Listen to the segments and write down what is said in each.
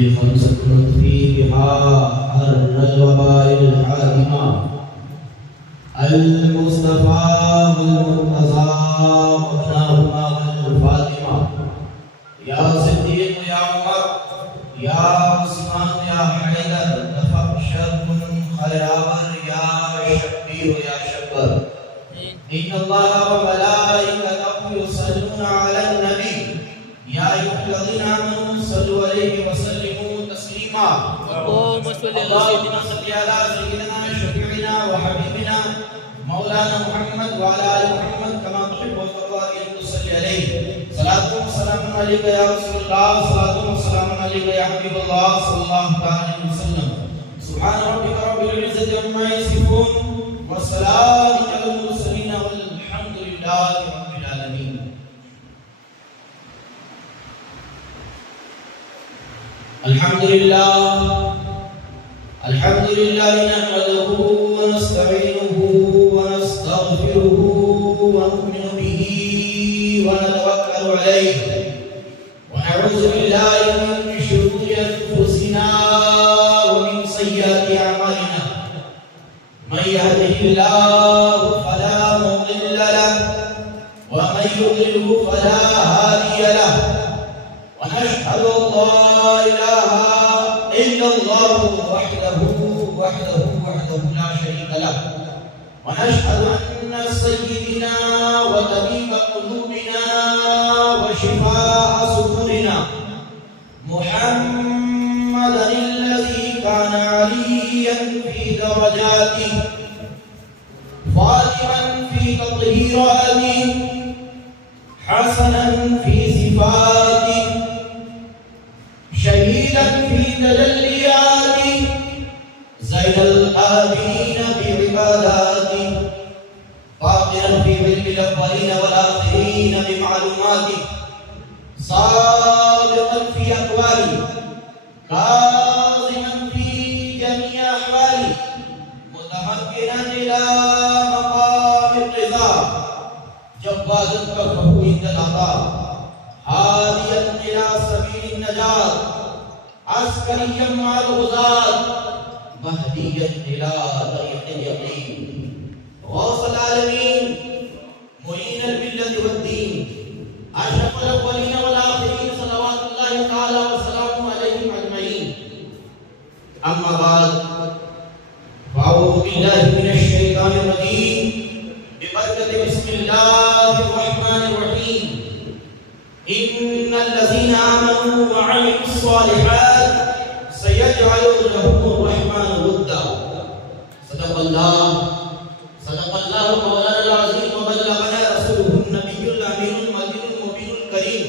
بخمسة نطفي بها حر الوباء الحاكمة المصطفى والمرتضى وابناهما والفاطمة يا صديق يا عمر يا عثمان يا حيدر دفع شر خيار يا شبير يا شبر إن الله وملائكته يصلون على النبي يا أيها الذين آمنوا صلوا عليه وسلموا تسليما اللهم صل على سيدنا شفيعنا وحبيبنا مولانا محمد وعلى آل محمد كما تحب وترضى أن تصلي عليه صلاة وسلام عليك يا رسول الله صلاة وسلام عليك يا حبيب الله صلى الله عليه وسلم سبحان ربك رب العزة عما يصفون والسلام على المرسلين والحمد لله رب العالمين. الحمد لله نحمده ونستعينه ونستغفره ونؤمن به ونتوكل عليه ونعوذ بالله من شرور أنفسنا ومن سيئات أعمالنا من يهده الله فلا مضل له ومن يضلل فلا هادي له ونشهد أن لا إله إلا الله وحده لا شريك له ونشهد أن سيدنا وطبيب قلوبنا وشفاء صدورنا محمدا الذي كان عليا في درجاته فاضلا في تطهيراته حسنا في صفاته شهيدا في تجلياته زين الآبدين بعباداته فاقرا في علم الأولين والآخرين بمعلوماته صادقا في أقواله كاظما في جميع أحواله متمكنا إلى مقام الرضا جوادا كفه عند العطاء هاديا إلى سبيل النجاة عسكريا مع الغزاة مهديا إلى طريق اليقين غوث العالمين معين الملة والدين أشرف الأولين والآخرين صلوات الله تعالى وسلامه عليهم أجمعين. أما بعد فأعوذ بالله من الشيطان الرجيم ببركة بسم الله الرحمن الرحيم إن الذين آمنوا وعملوا الصالحات سيجعل لهم الرحمن ودا. صدق الله مولانا العظيم وبلغنا رسوله النبي الأمين المجيد المبين الكريم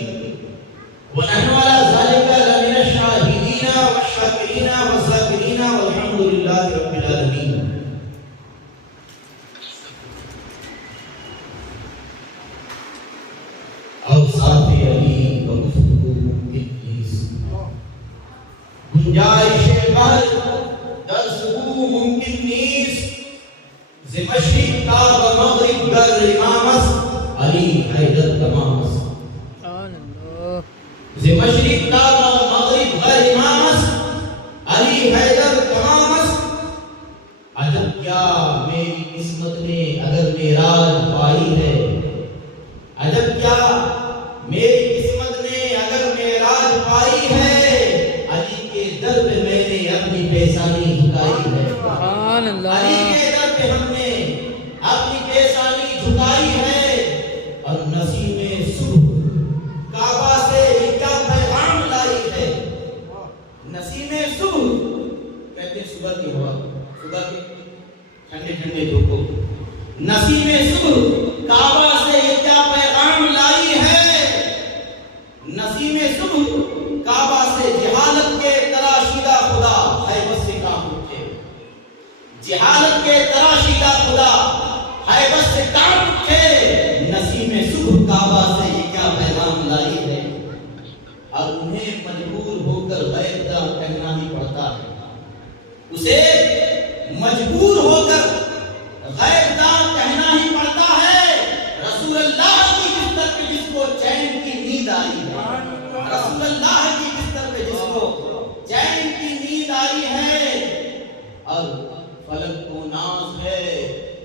ونحن على ذلك لمن الشاهدين والشاكرين والذاكرين والحمد لله رب العالمين. اوصاف علی و گفتگو ابلیس گنجائش بر در ظهور ممکن نیست ز مشرق تا به مغرب گر امام است علی حیدر تمام است ز مشرق تا به مغرب گر امام است علی حیدر تمام است. عجب کیا میری قسمت نے اگر معراج پائی ہے عجب کیا میری قسمت نے اگر معراج پائی ہے علی کے در پہ میں نے اپنی پیشانی جھکائی ہے. سبحان اللہ. علی کے در پہ ہم نے اپنی پیشانی جھکائی ہے اور نسیم صبح کعبہ سے کیا پیغام لائی ہے. نسیم صبح کہتے ہیں صبح کی ہوا صبح کے ٹھنڈے ٹھنڈے دھوپوں نسیم صبح کعبہ سے کیا پیغام لائی ہے. نسیم صبح کعبہ سے جہالت کے تراشیدہ خدا ہے بس سے کام اٹھے. جہالت کے تراشیدہ خدا ہے بس سے کام اٹھے. نسیم صبح کعبہ سے یہ کیا پیغام لائی ہے. اور انہیں مجبور ہو کر غیب دا کہنا ہی پڑتا ہے. اسے مجبور ہو کر غیب دا کہنا ہی پڑتا ہے. رسول اللہ کی بستر پہ جس کو چین کی نیند آئی ہے رسول اللہ کی بستر پہ جس کو اور فلک کو ناز ہے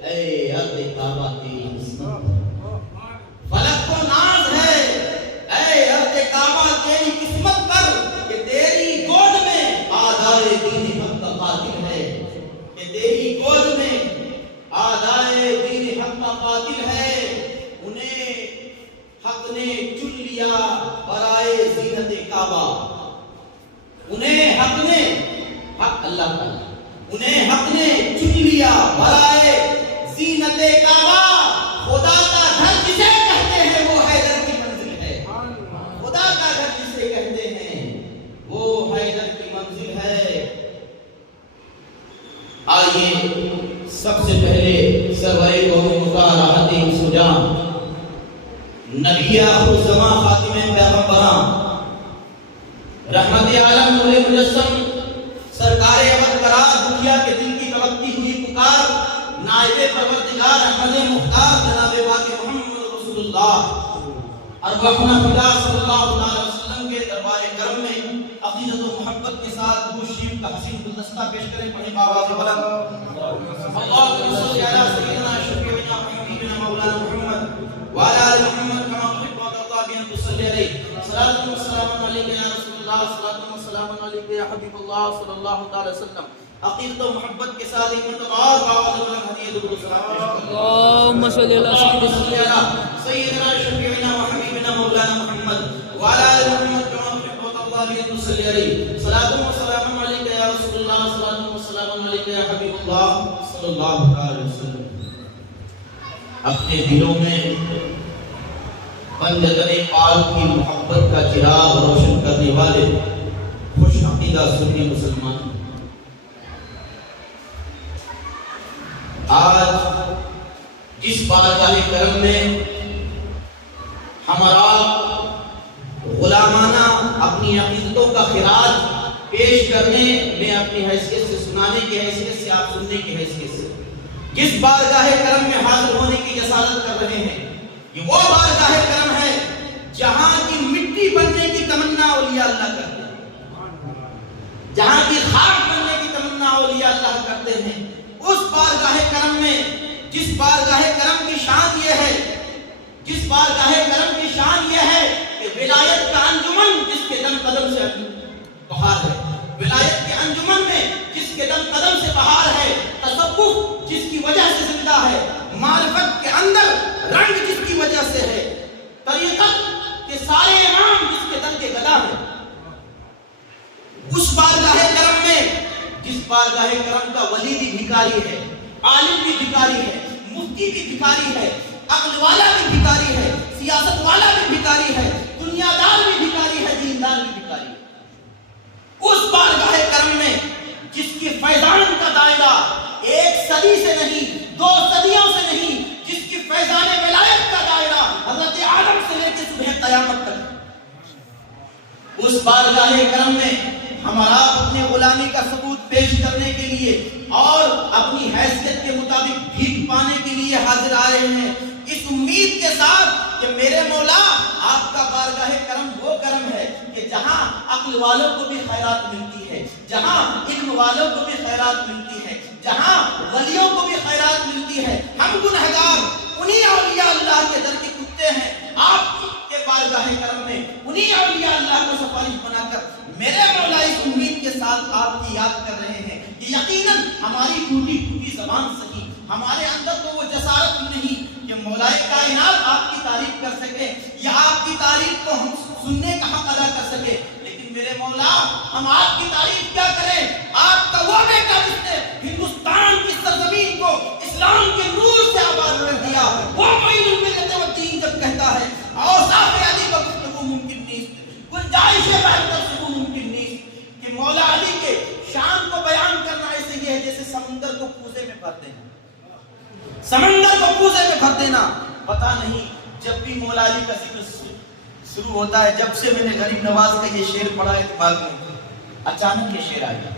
اے ارض کعبہ تیری قسمت، فلک کو ناز ہے اے ارض کعبہ تیری قسمت پر کہ تیری گود میں آدائے دین حق کا قاتل ہے، کہ تیری گود میں آدائے دین حق کا قاتل ہے۔ انہیں حق نے چن لیا برائے زینت کعبہ، انہیں حق نے حق اللہ تعالیٰ انہیں حق نے چن لیا برائے زینت کعبہ۔ خدا کا گھر جسے کہتے ہیں وہ حیدر کی منزل ہے، خدا کا گھر جسے کہتے ہیں وہ حیدر کی منزل ہے۔ آئیے سب سے پہلے سرور قوم مطالعات سجان نبی آخر الزمان خاتم پیغمبران رحمت عالم نور مجسم سرکار ابد قرار دنیا کے دل کی توقی ہوئی پکار نائب پروردگار احمد مختار جناب پاک محمد رسول اللہ ارواحنا خدا صلی اللہ علیہ وسلم کے دربار کرم میں عقیدت و محبت کے ساتھ درود شریف کا حسین گلدستہ پیش کریں، پڑھیں بآواز بلند اللہم صل علی سیدنا شفیعنا حبیبنا مولانا محمد وعلی آل محمد کما تحب وترضى بأن تصلي عليه صلاة وسلام عليك يا رسول اللہ، صلاة وسلام علیکہ یا حبیب اللہ صلی اللہ علیہ وسلم۔ عقیدت و محبت کے ساتھ ایک مرتبہ بآواز بلند ہدیہ درود و سلام پیش کریں۔ اللہم صلی اللہ سیدنا شفیعنا وحبیبنا مولانا محمد وعلی آل محمد کما تحب وترضى بأن تصلي عليه صلاة وسلام علیکہ یا رسول اللہ، صلاة وسلام علیکہ یا حبیب اللہ صلی اللہ علیہ وسلم۔ اپنے دلوں میں پنجتن پاک کی محبت کا چراغ روشن کرنے والے خوش عقیدہ سنی مسلمان، آج جس بارگاہ کرم میں ہمارا غلامانہ اپنی عقیدتوں کا خراج پیش کرنے میں اپنی حیثیت سے، سنانے کی حیثیت سے، آپ سننے کی حیثیت سے جس بارگاہ کرم میں حاضر ہونے کی جسارت کر رہے ہیں، یہ وہ بارگاہ کرم ہے جہاں کی مٹی بننے کی تمنا اولیاء اللہ کرتے ہیں، جہاں کی خاک بننے کی تمنا اولیاء اللہ کرتے ہیں۔ اس بارگاہ کرم میں جس بارگاہ کرم کی شان یہ ہے، جس بارگاہ کرم کی شان یہ ہے کہ ولایت کا انجمن جس کے دم قدم سے بہار ہے، ولایت کے انجمن میں جس کے دم قدم سے بہار ہے، تصوف جس کی وجہ سے زندہ ہے، معرفت کے اندر رنگ جس کی وجہ سے ہے، طریقت کے سارے امام جس کے دم کے گدا ہے، اس بارگاہ کرم میں جس بارگاہ کرم کا ولی بھی بھکاری ہے، عالم بھی بھکاری ہے، مفتی بھی بھکاری ہے، عقل والا بھی بھکاری ہے، سیاست والا بھی بھکاری ہے، دنیا دار بھی بھکاری ہے، دیندار بھی بھکاری ہے۔ اس بارگاہ کرم میں جس کی فیضان کا دائرہ ایک صدی سے نہیں، 2 صدیوں سے نہیں، جس کی فیضان ولایت کا دائرہ حضرت آدم سے لے کے صبح قیامت تک، اس بارگاہ کرم میں ہمارا اپنے غلامی کا ثبوت پیش کرنے کے لیے اور اپنی حیثیت کے مطابق بھیک پانے کے لیے حاضر آئے ہیں، اس امید کے ساتھ کہ میرے مولا آپ کا بارگاہ کرم وہ کرم ہے کہ جہاں عقل والوں کو بھی خیرات ملتی ہے، جہاں علم والوں کو بھی خیرات ملتی ہے، جہاں ولیوں کو بھی خیرات ملتی ہے۔ ہم گنہگار انہی اولیاء اللہ کے در کے کتے ہیں، آپ کے بارگاہ کرم میں انہی اولیاء اللہ کو سفارش بنا کر میرے مولا اس امید کے ساتھ آپ کی یاد کر رہے ہیں کہ یقیناً ہماری ٹوٹی ٹوٹی زبان سکی، ہمارے اندر تو وہ جسارت نہیں کہ مولا کائنات آپ کی تعریف کر سکے یا آپ کی تعریف کو ہم سننے کا حق ادا کر سکے، لیکن میرے مولا ہم آپ کی تعریف کیا کریں؟ آپ کا وہ بیٹا جس نے ہندوستان کی سرزمین کو اسلام کے نور سے آباد کر دیا، وہ معین الملت والدین جب کہتا ہے اوصاف علی کا گفتگو ممکن نہیں، گنجائش بہتر سے ممکن نہیں کہ مولا علی کے شان کو بیان کرنا ایسے یہ ہے جیسے سمندر کو کوزے میں بھر دینا، سمندر کو کوزے میں بھر دینا۔ پتہ نہیں جب بھی مولا علی کا ذکر شروع ہوتا ہے، جب سے میں نے غریب نواز کا یہ شعر پڑھا ہے دماغ میں، اچانک یہ شعر آیا،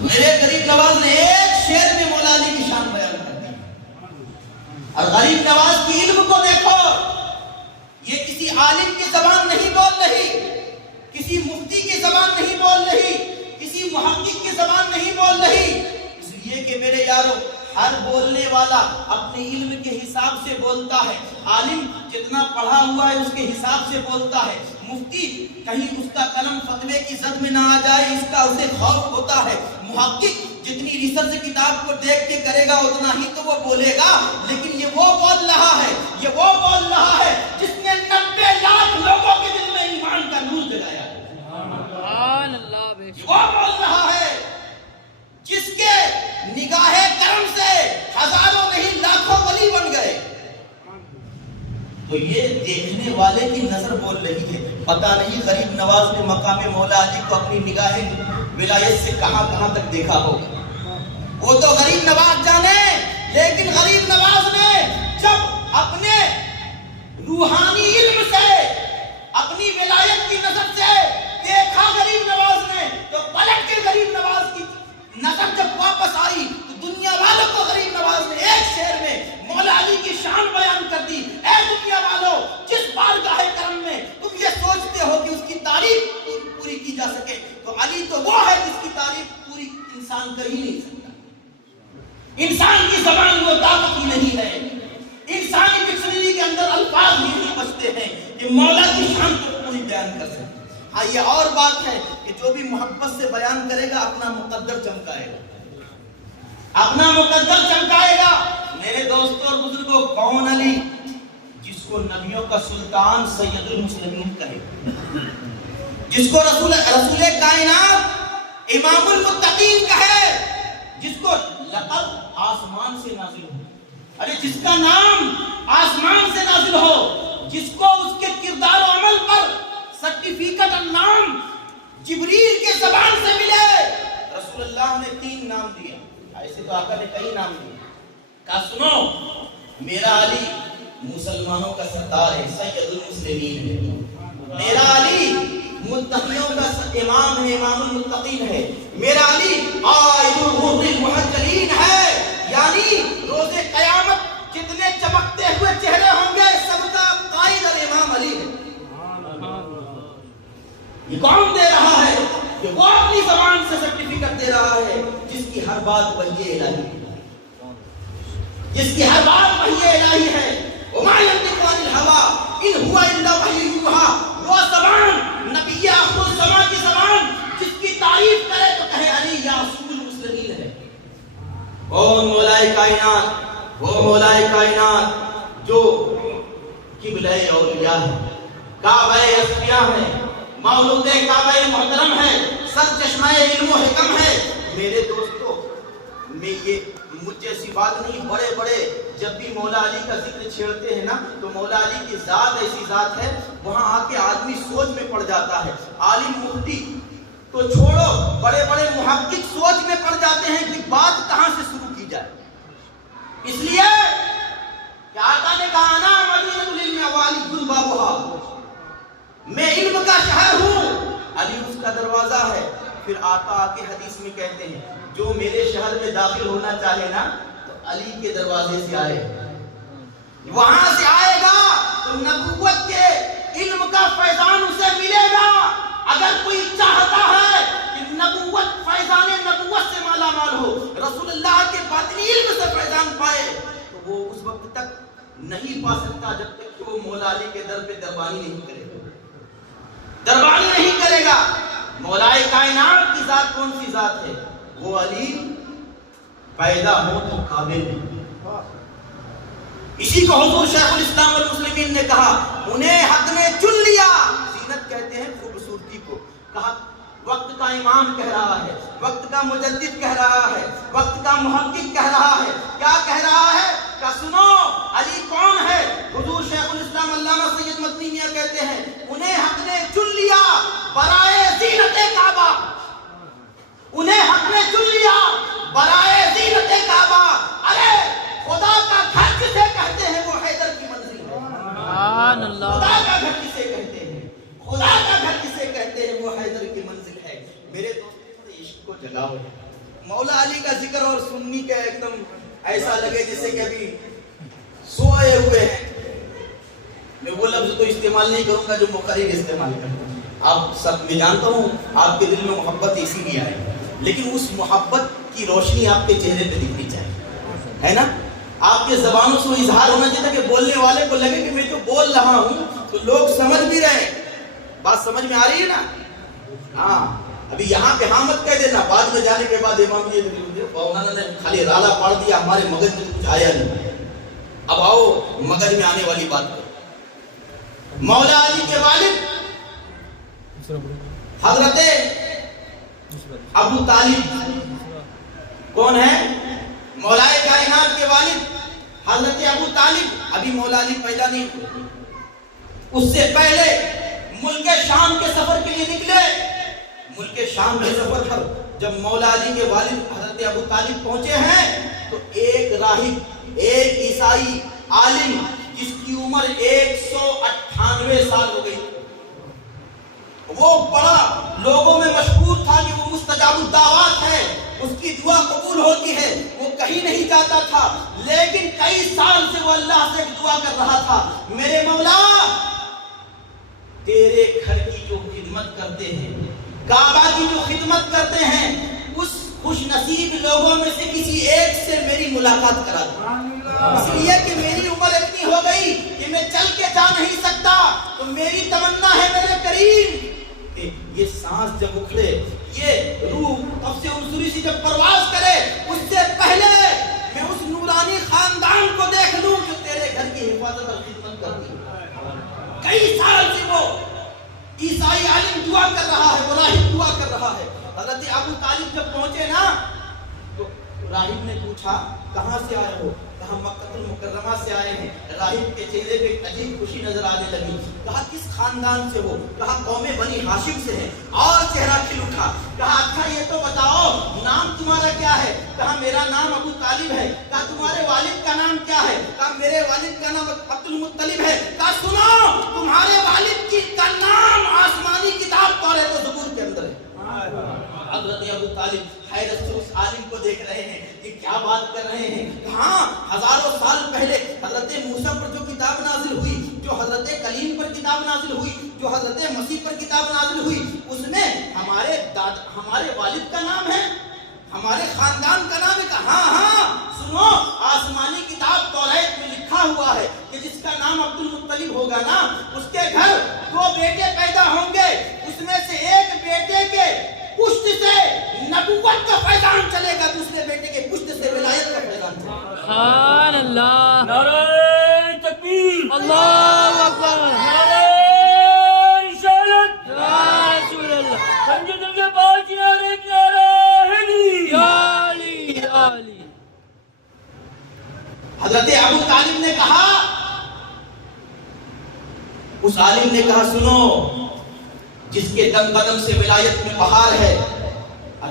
میرے غریب نواز نے ایک شعر میں مولا علی کی شان بیان کر دی۔ اور غریب نواز کی علم کو دیکھو، یہ کسی عالم کی زبان نہیں بول رہی، کسی مفتی کی زبان نہیں بول رہی، کسی محقق کی زبان نہیں بول میرے یارو ہر بولنے والا اپنے علم کے حساب سے بولتا ہے. عالم جتنا پڑھا ہوا ہے اس کے حساب سے بولتا ہے. مفتی کہیں اس کا قلم فتوے کی زد میں نہ آ جائے اس کا اسے خوف ہوتا ہے. محقق جتنی ریسرچ کتاب کو دیکھ کے کرے گا اتنا ہی تو وہ بولے گا. لیکن یہ وہ بول رہا ہے جس نے 90 لاکھ لوگوں کے دل میں ایمان کا نور جگایا ہے. سبحان اللہ. بے شک وہ بول رہا ہے جس کے نگاہ کرم سے ہزاروں نہیں لاکھوں ولی بن گئے. تو یہ دیکھنے والے کی نظر بول رہی ہے. پتہ نہیں غریب نواز نے مقام مولا علی کو اپنی نگاہ ولایت سے کہاں تک دیکھا ہوگا. وہ تو غریب نواز جانے. لیکن غریب نواز نے جب اپنے روحانی علم سے اپنی ولایت کی نظر سے دیکھا غریب نواز نے تو پلٹ کے غریب نواز کی نظر جب واپس آئی تو دنیا والوں کو غریب نواز نے ایک شعر میں مولا علی کی شان بیان کر دی. اے دنیا والوں جس بارگاہ کرم میں تم یہ سوچتے ہو کہ اس کی تعریف پوری کی جا سکے تو علی تو وہ ہے جس کی تعریف پوری انسان کر ہی نہیں سکتا. انسان کی زبان وہ طاقت ہی نہیں ہے. انسانی ڈکشنری کے اندر الفاظ ہی نہیں بچتے ہیں کہ مولا کی شان کو پوری بیان کر سکے. ہاں یہ اور بات ہے کہ جو بھی محبت سے بیان کرے گا اپنا مقدر چمکائے گا. میرے دوستوں اور بزرگوں کون علی جس کو نبیوں کا سلطان سید المسلمین کہے, جس کو رسول کائنات امام المتقین کہے, جس کو لقب آسمان سے نازل ہو. ارے جس کا نام آسمان سے نازل ہو, جس کو اس کے کردار و عمل پر سرٹیفکیٹ اور نام جبریل کے زبان سے ملے. رسول اللہ نے 3 نام دیا. ایسے تو آقا نے کئی نام دیے. کہا سنو میرا علی مسلمانوں کا سردار ہے, سید المسلمین ہے. میرا علی متقیوں کا امام ہے, امام المتقین ہے. میرا علی عائد الغر المحجلین ہے, یعنی روز قیامت جتنے چمکتے ہوئے چہرے ہوں گے سب کا قائد اور امام علی ہے. یہ کون دے رہا ہے؟ کہ وہ اپنی زبان سے سرٹیفکیٹ دے رہا ہے جس کی ہر بات وحی الہی ہے, جس کی ہر بات وحی الہی ہے. وما ينطق عن الهوى ان هو الا وحی یوحی. وہ زبان نبی آخر الزمان کی زبان جس کی تعریف کرے تو کہے علی یا رسول المسلمین ہے. کون مولائے کائنات؟ وہ مولائے کائنات جو قبلہ اولیاء ہے, کعبہ اصفیاء ہے, مولود کعبہ محترم ہے, سر چشمہ علم و حکم ہے. میرے دوستو میں یہ مجھ جیسی بات نہیں, بڑے بڑے جب بھی مولا علی کا ذکر چھیڑتے ہیں نا تو مولا علی کی ذات ایسی ذات ہے وہاں آ کے آدمی سوچ میں پڑ جاتا ہے. عالم مفتی تو چھوڑو, بڑے بڑے محقق سوچ میں پڑ جاتے ہیں کہ بات کہاں سے شروع کی جائے. اس لیے کہ آقا نے کہا نا مدینۃ العلم والی بابھا, میں علم کا شہر ہوں, علی اس کا دروازہ ہے. پھر آقا آ کے حدیث میں کہتے ہیں جو میرے شہر میں داخل ہونا چاہے نا تو علی کے دروازے سے آئے, وہاں سے آئے گا تو نبوت کے علم کا فیضان اسے ملے گا. اگر کوئی چاہتا ہے کہ نبوت فیضان نبوت سے مالا مال ہو, رسول اللہ کے باطنی علم سے فیضان پائے تو وہ اس وقت تک نہیں پا سکتا جب تک کہ وہ مولا علی کے در پہ دربانی نہیں کرے گا. مولائے کائنات کی ذات کون سی ذات ہے؟ وہ علی پیدا ہو تو قابل ہے. اسی کو حضور شیخ الاسلام والمسلمین نے کہا انہیں حق نے چن لیا. زینت کہتے ہیں خوبصورتی کو. کہا وقت کا امام کہہ رہا ہے, وقت کا مجدد کہہ رہا ہے, وقت کا محقق کہہ رہا ہے. کیا کہہ رہا ہے؟ کہ سنو علی کون ہے؟ حضور شیخ الاسلام علامہ سید مدنی میاں کہتے ہیں انہیں حق نے چن لیا برائے زینت کعبہ. انہیں حق نے چن لیا برائے زینت کعبہ. ارے خدا کا گھر کسے کہتے ہیں؟ وہ حیدر کی منزل ہے. سبحان اللہ. خدا کا گھر کسے کہتے ہیں؟ خدا کا گھر کسے کہتے ہیں؟ وہ حیدر کی منزل ہے. میرے دوستوں عشق کو جلاؤ. مولا علی کا ذکر اور سننی کا ایک دم ایسا لگے جیسے کہ ابھی سوئے ہوئے ہیں. میں وہ لفظ تو استعمال نہیں کروں گا جو مقرر استعمال کرتا ہوں. آپ سب میں جانتا ہوں آپ کے دل میں محبت اسی لیے آئی. لیکن اس محبت کی روشنی آپ کے چہرے پہ دکھنی چاہیے، ہے نا؟ آپ کے زبانوں سے وہ اظہار ہونا چاہیے کہ بولنے والے کو لگے کہ میں جو بول رہا ہوں تو لوگ سمجھ بھی رہے ہیں، بات سمجھ میں آ رہی ہے نا؟ ہاں، ابھی یہاں پہ ہاں مت کہہ دینا، بعد میں جانے کے بعد امام یہ انہوں نے خالی رالا پاڑ دیا، ہمارے مغز میں کچھ آیا نہیں۔ اب آؤ مغز میں آنے والی بات کرو۔ مولا علی کے والد حضرت ابو طالب کون ہے؟ مولا کائنات کے والد حضرت ابو طالب۔ ابھی مولا علی پیدا نہیں ہوئے، اس سے پہلے ملک شام کے سفر کے لیے نکلے۔ ملک شام کے سفر پر جب مولا علی کے والد حضرت ابو طالب پہنچے ہیں تو ایک راہب، ایک عیسائی عالم جس کی عمر 198 سال ہو گئی، وہ بڑا لوگوں میں مشہور تھا کہ وہ مستجاب الدعوات ہے، اس کی دعا قبول ہوتی ہے، وہ کہیں نہیں جاتا تھا، لیکن کئی سال سے وہ اللہ سے دعا کر رہا تھا، میرے مولا تیرے گھر کی جو خدمت کرتے ہیں، کعبہ کی جو خدمت کرتے ہیں، اس خوش نصیب لوگوں میں سے کسی ایک سے میری ملاقات کرا دو، اس لیے کہ میری عمر اتنی ہو گئی کہ میں چل کے جا نہیں سکتا، تو میری تمنا ہے میرے کریم کہ یہ سانس جب اکھڑے، یہ روح تب سے عنصری سے جب پرواز کرے، اس سے پہلے میں اس نورانی خاندان کو دیکھ لوں جو تیرے گھر کی حفاظت اور خدمت کرتی ہے۔ کئی سال سے وہ عیسائی عالم دعا کر رہا ہے، وہ راہب دعا کر رہا ہے۔ حضرت ابو طالب جب پہنچے نا تو راہب نے پوچھا کہاں سے آئے ہو؟ کہا مکہ المکرمہ سے آئے ہیں۔ راہب کے چہرے پہ عجیب خوشی نظر آنے لگی، کہا کس خاندان سے ہو؟ کہا قوم بنی ہاشم سے ہے، اور چہرہ کھل اٹھا۔ کہا اچھا یہ تو بتاؤ نام تمہارا کیا ہے؟ کہا میرا نام ابو طالب ہے۔ کہا تمہارے والد کا نام کیا ہے؟ کہا میرے والد کا نام عبد المطلب ہے۔ کہا سنو تمہارے والد کا نام آسمانی کتاب توریت و زبور کے اندر ہے۔ حضرت ابو طالب حیرت سے اس عالم کو دیکھ رہے ہیں کہ کیا بات کر رہے ہیں۔ ہاں ہزاروں سال پہلے حضرت موسیٰ پر جو کتاب نازل ہوئی، جو حضرت کلیم پر کتاب نازل ہوئی، جو حضرت مسیح پر کتاب نازل ہوئی، اس میں ہمارے والد کا نام ہے، ہمارے خاندان کا نام ہے۔ کہا ہاں سنو آسمانی کتاب توریت میں لکھا ہوا ہے کہ جس کا نام عبد المطلب ہوگا نا اس کے گھر 2 بیٹے پیدا ہوں گے، اس میں سے ایک بیٹے کے پشت سے نبوت کا فیضان چلے گا، دوسرے بیٹے کے پشت سے ولایت کا فیضان چلے گا۔ سبحان اللہ، نعرہ تکبیر، اللہ اکبر، نعرہ رسالت، یا رسول اللہ، سمجھے تمہیں پانچ نعرے، ایک نعرہ حیدری، یا علی یا علی۔ حضرت ابو طالب نے کہا، اس عالم نے کہا سنو جس کے دم قدم سے ولایت میں بہار ہے،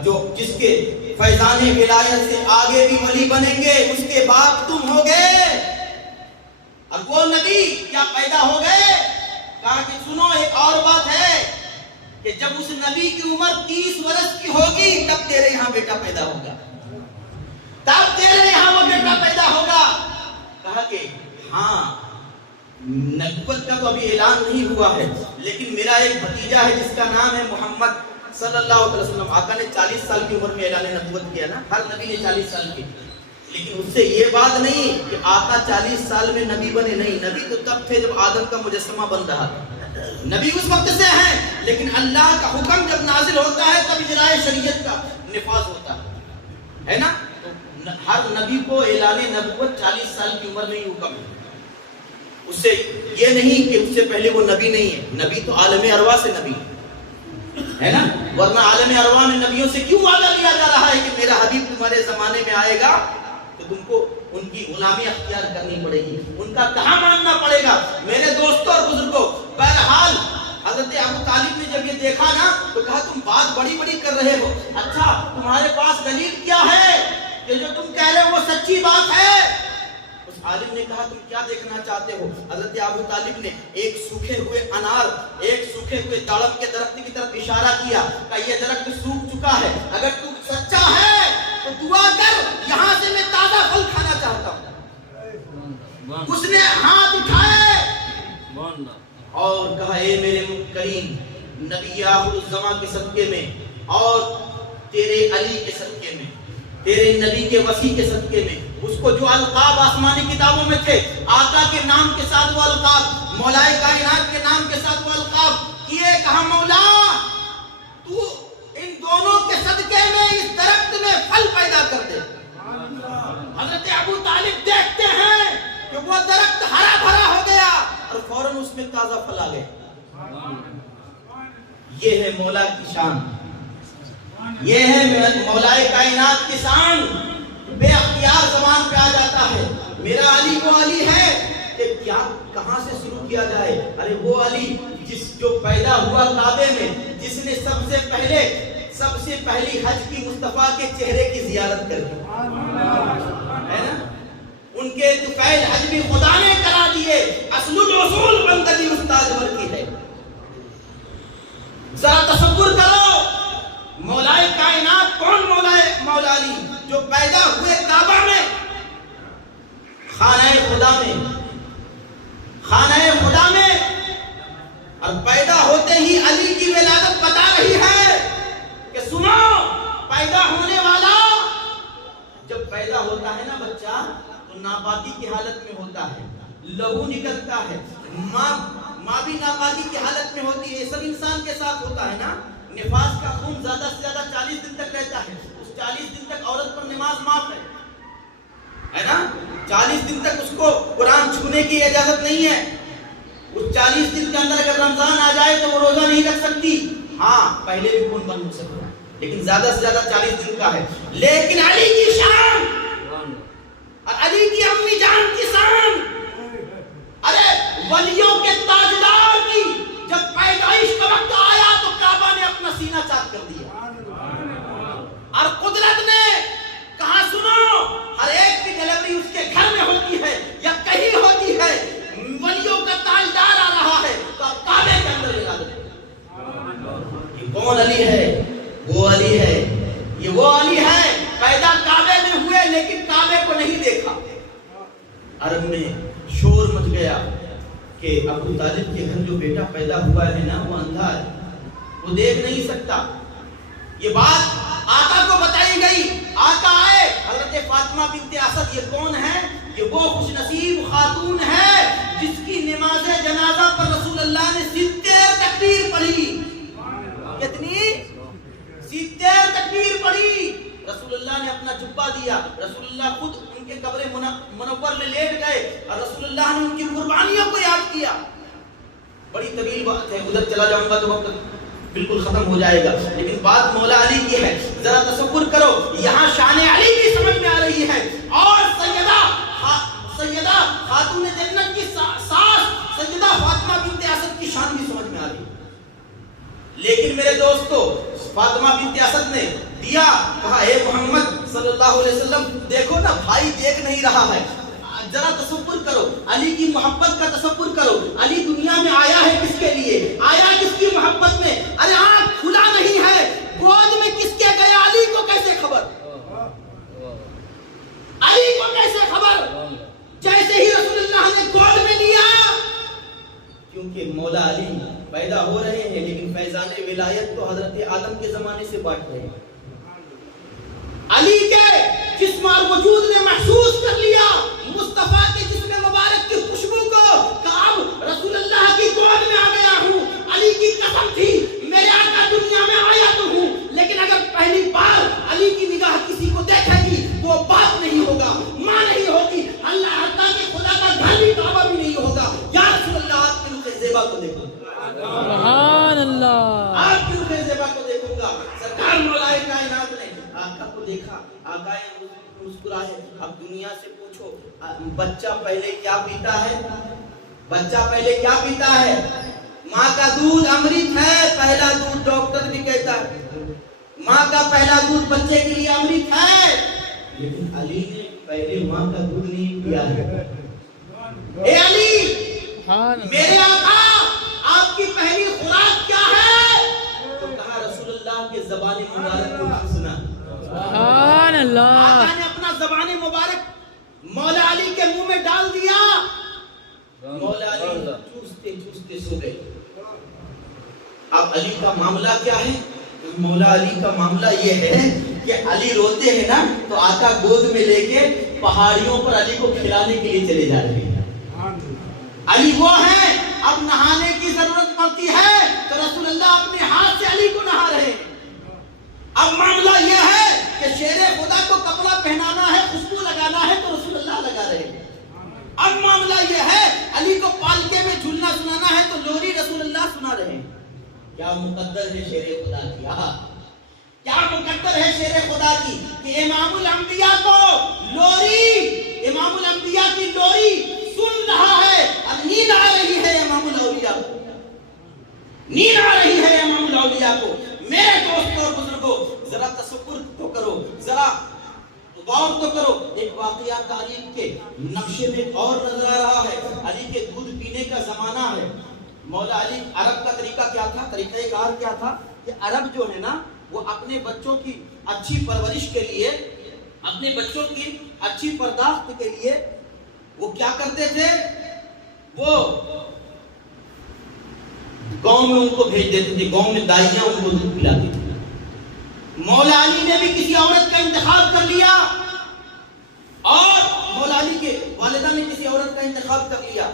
جو جس کے فیضان ولایت سے آگے بھی ولی بنیں گے، اس کے بعد تم ہو گئے، اور وہ نبی کیا پیدا ہو گئے؟ کہا کہ سنو ایک اور بات ہے کہ جب اس نبی کی عمر 30 برس کی ہوگی تب تیرے یہاں بیٹا پیدا ہوگا، تب تیرے یہاں وہ بیٹا پیدا ہوگا۔ کہا کہ ہاں نبوت کا تو ابھی اعلان نہیں ہوا ہے، لیکن میرا ایک بھتیجا ہے جس کا نام ہے محمد صلی اللہ علیہ وسلم۔ آقا نے 40 سال کی عمر میں اعلان نبوت کیا نا، ہر نبی نے 40 سال کی، لیکن اس سے یہ بات نہیں کہ آقا 40 سال میں نبی بنے، نہیں، نبی تو تب تھے جب آدم کا مجسمہ بن رہا تھا، نبی اس وقت سے ہیں، لیکن اللہ کا حکم جب نازل ہوتا ہے تب اجرائے شریعت کا نفاذ ہوتا ہے نا؟ تو ہر نبی کو اعلان نبوت 40 سال کی عمر میں ہی حکم ہے، اس سے یہ نہیں کہ اس سے پہلے وہ نبی نہیں ہے، نبی تو عالم ارواح سے نبی ہے نا، ورنہ عالم ارواح میں نبیوں سے کیوں وعدہ لیا جا رہا ہے کہ میرا حبیب تمہارے زمانے میں آئے گا تو تم کو ان کی غلامی اختیار کرنی پڑے گی، ان کا کہاں ماننا پڑے گا؟ میرے دوستوں اور بزرگوں، بہرحال حضرت ابو طالب نے جب یہ دیکھا نا تو کہا تم بات بڑی بڑی کر رہے ہو، اچھا تمہارے پاس دلیل کیا ہے کہ جو تم کہہ رہے ہو وہ سچی بات ہے؟ اس عالم نے کہا تم کیا دیکھنا چاہتے ہو؟ حضرت ابو طالب نے ایک سوکھے ہوئے انار، ایک سوکھے ہوئے داڑم کے درخت کی طرف اشارہ کیا کہ یہ درخت سوکھ چکا ہے، اگر تم سچا ہے تو دعا کر، یہاں سے میں تازہ پھل کھانا چاہتا ہوں۔ اس نے ہاتھ اٹھائے اور کہا اے میرے کریم نبی آخر الزمان کے صدقے میں اور تیرے علی کے صدقے میں، تیرے نبی کے وسیع کے صدقے میں، اس کو جو القاب آسمانی کتابوں میں تھے، آقا کے نام کے ساتھ وہ القاب، مولائے کائنات کے نام کے ساتھ وہ القاب کیے، کہا مولا تو ان دونوں کے صدقے میں اس درخت میں پھل پیدا کر دے۔ حضرت ابو طالب دیکھتے ہیں کہ وہ درخت ہرا بھرا ہو گیا اور فوراً اس میں تازہ پھل آ گئے۔ یہ ہے مولا کی شان، یہ ہے مولائے کائنات کی شان۔ بے اختیار زبان پہ آ جاتا ہے میرا علی وہ علی ہے کہ کیا کہاں سے شروع کیا جائے؟ ارے وہ علی جو پیدا ہوا کعبے میں، جس نے سب سے پہلی حج کی مصطفیٰ کے چہرے کی زیارت کر دی ہے نا، ان کے طفیل حج بھی خدا نے کرا دیے۔ اصل الاصول بندگی استاد ور کی ہے۔ ذرا تصور کرو مولائے کائنات کون مولا علی جو پیدا ہوئے کعبہ میں، خانہ خدا میں اور پیدا ہوتے ہی علی کی ولادت بتا رہی ہے کہ سنو، پیدا ہونے والا جب پیدا ہوتا ہے نا بچہ تو ناپاکی کی حالت میں ہوتا ہے، لہو نکلتا ہے، ماں بھی ناپاکی کی حالت میں ہوتی ہے، یہ سب انسان کے ساتھ ہوتا ہے نا۔ نفاس کا خون زیادہ سے زیادہ 40 دن تک رہتا ہے، اس 40 دن تک عورت پر نماز معاف ہے نا، 40 دن تک اس کو قرآن چھونے کی اجازت نہیں ہے، اس 40 دن کے اندر اگر رمضان آ جائے تو وہ روزہ نہیں رکھ سکتی، ہاں پہلے بھی خون بند ہو سکتا ہے لیکن زیادہ سے زیادہ 40 دن کا ہے۔ لیکن علی کی شان اور علی کی امی جان کی شان، ارے ولیوں کے تاجدار کی جب پیدائش کا وقت آیا تو کعبہ نے اپنا سینہ چاک کر دیا اور قدرت نے کہا سنو، ہر ایک کی ڈلیوری اس کے گھر میں ہوتی ہے یا کہیں ہوتی ہے، ولیوں کا تاجدار آ رہا ہے تو آپ کعبے کے اندر لگا دیں۔ یہ کون علی ہے؟ وہ علی ہے، یہ وہ علی ہے پیدا کعبے میں ہوئے لیکن کعبے کو نہیں دیکھا۔ عرب میں شور مچ گیا کہ ابو طالب کے گھر جو بیٹا پیدا ہوا ہے نا وہ اندھا ہے، وہ دیکھ نہیں سکتا۔ یہ بات آقا کو بتائی گئی، آقا آئے، حضرت فاطمہ بنت اسد یہ کون ہے؟ یہ وہ خوش نصیب خاتون ہے جس کی نماز جنازہ پر رسول اللہ نے 70 تکبیر پڑھی۔ کتنی؟ 70 تکبیر پڑھی۔ رسول اللہ نے اپنا جبہ دیا، رسول اللہ خود ان کے قبر منور میں لیٹ گئے اور رسول اللہ نے ان کی قربانیوں کو یاد کیا۔ بڑی طویل بات ہے، ادھر چلا جاؤں گا تو وقت بالکل ختم ہو جائے گا، لیکن بات مولا علی کی ہے۔ ذرا تصور کرو یہاں شان علی کی سمجھ میں آ رہی ہے اور سیدہ خاتون جنت کی ساس سیدہ فاطمہ بنت اسد کی شان بھی سمجھ میں آ رہی ہے۔ لیکن میرے دوستو فاطمہ بنت اسد نے دیا، کہا اے محمد صلی اللہ علیہ وسلم دیکھو نا بھائی دیکھ نہیں رہا ہے، ذرا تصور کرو علی کی محبت کا تصور کرو، علی دنیا میں آیا ہے کس کے لیے؟ آیا کس کی محبت میں؟ ارے آنکھ کھلا نہیں ہے، گود میں کس کے گیا؟ علی کو کیسے خبر؟ علی کو کیسے خبر؟ جیسے ہی رسول اللہ نے گود میں لیا، کیونکہ مولا علی پیدا ہو رہے ہیں لیکن فیضان ولایت تو حضرت آدم کے زمانے سے بانٹ رہے ہیں۔ علی کے جسم اور وجود نے محسوس کر لیا مصطفیٰ کے جسم مبارک کی خوشبو کو، کہ اب رسول اللہ کی گود میں آ گیا ہوں۔ علی کی قسم تھی میرے آقا دنیا میں آیا تو ہوں لیکن اگر پہلی بار علی کی نگاہ کسی کو دیکھے گی وہ باپ نہیں ہوگا، ماں نہیں ہوگی، اللہ حتیٰ کہ خدا کا گھر بھی کعبہ بھی نہیں ہوگا۔ یا رسول اللہ آپ کے رخ زیبا کو دیکھو، سبحان اللہ، آپ کی رخ زیبا کو دیکھوں گا۔ سرکار مولائے کائنات نے آقا کو دیکھا، آقا مسکرائے۔ اب دنیا سے پوچھو بچہ پہلے کیا پیتا ہے؟ بچہ پہلے کیا پیتا ہے؟ ماں کا دودھ امرت ہے، پہلا دودھ ڈاکٹر بھی کہتا ہے، ماں کا پہلا دودھ بچے کے لیے امرت ہے، لیکن علی نے پہلے ماں کا دودھ نہیں پیا ہے۔ اے علی میرے آقا آپ کی پہلی خوراک کیا ہے؟ تو کہا رسول اللہ کے زبان مبارک کو سنا۔ سبحان اللہ، آقا نے اپنا زبان مبارک مولا علی کے منہ میں ڈال دیا، مولا علی چوستے چوستے سو گئے۔ اب علی کا معاملہ کیا ہے؟ مولا علی کا معاملہ یہ ہے کہ علی روتے ہیں نا تو آقا گود میں لے کے پہاڑیوں پر علی کو کھلانے کے لیے چلے جا رہے ہیں. علی وہ ہیں اب نہانے کی ضرورت پڑتی ہے تو رسول اللہ اپنے ہاتھ سے علی کو نہا رہے ہیں. اب معاملہ یہ ہے کہ شیر خدا کو کپڑا پہنانا ہے خوشبو لگانا ہے تو رسول اللہ لگا رہے ہیں. اب معاملہ یہ ہے علی کو پالکے میں جھولنا سنانا ہے تو لوری رسول اللہ سنا رہے ہیں. کیا مقدر ہے شیر خدا کی, کیا مقدر ہے شیر خدا کی کہ امام الانبیاء کو لوری, امام الانبیاء کی لوری سن رہا ہے. اب نیند آ رہی ہے امام الاولیاء کو, نیند آ رہی ہے امام الاولیاء کو. میرے دوستوں اور بزرگوں ذرا تصور تو کرو, ذرا غور تو کرو. ایک واقعہ تاریخ کے نقشے میں اور نظر آ رہا ہے. علی کے دودھ پینے کا زمانہ ہے. مولا علی, عرب کا طریقہ کیا تھا, طریقہ کار کیا تھا کہ عرب جو ہے نا وہ اپنے بچوں کی اچھی پرورش کے لیے, اپنے بچوں کی اچھی پرداخت کے لیے وہ کیا کرتے تھے, وہ گاؤں میں ان کو بھیج دیتے تھے, گاؤں میں دائیاں ان کو دودھ پلاتی تھی. مولا علی نے بھی کسی عورت کا انتخاب کر لیا اور مولا علی کے والدہ نے کسی عورت کا انتخاب کر لیا